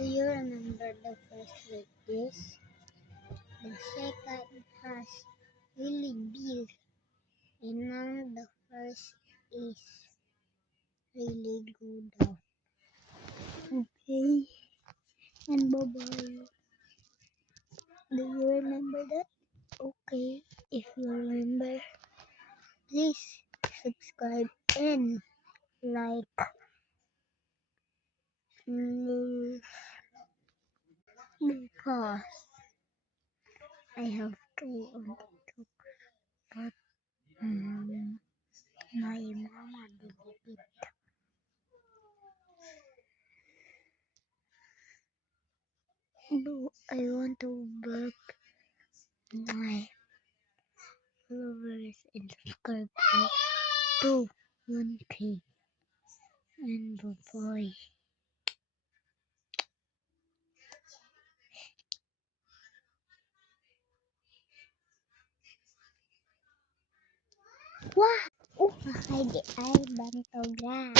Do you remember the first like this? The second has really big, and now the first is really good down. Okay, and bye-bye. Do you remember that? Okay, if you remember, please subscribe and like. Because I have to on TikTok, but my mama deleted it. No, I want to back my followers and subscribers to 1K. And bye-bye. Wah! Hindi ay bantog na.